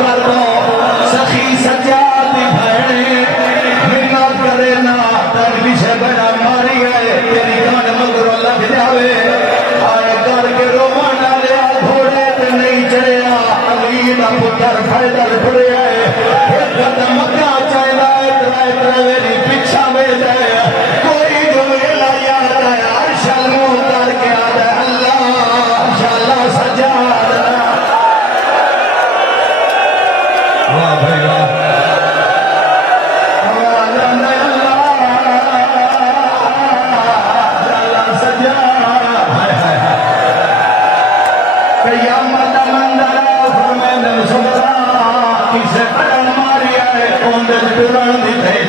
कर दो सखी सजाद भैने मिन्ना करे ना तर पीछे बड़ा मारी है तेरी कान मगरो लग जावे आए करके रोमान आया घोड़े ते नहीं चढ़िया अली दा पुत्र फैदल फुड़िया एक कदम क्या चाहिदा है तराए तरावेरी पीछा में जाए कोई जो वेला याद आया अर्शल मुंह करके आदा अल्लाह शाला सजाद वाह भाई वाह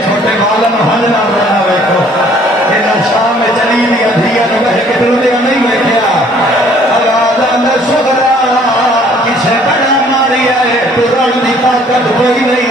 छोटे बालम हलना बना वेखो इन शाम में चली दिया धिया बह के दुनिया नहीं वेख्या अगादा सुगरा किसे बड़ा मारिया है तुरन दी ताकत कोई नहीं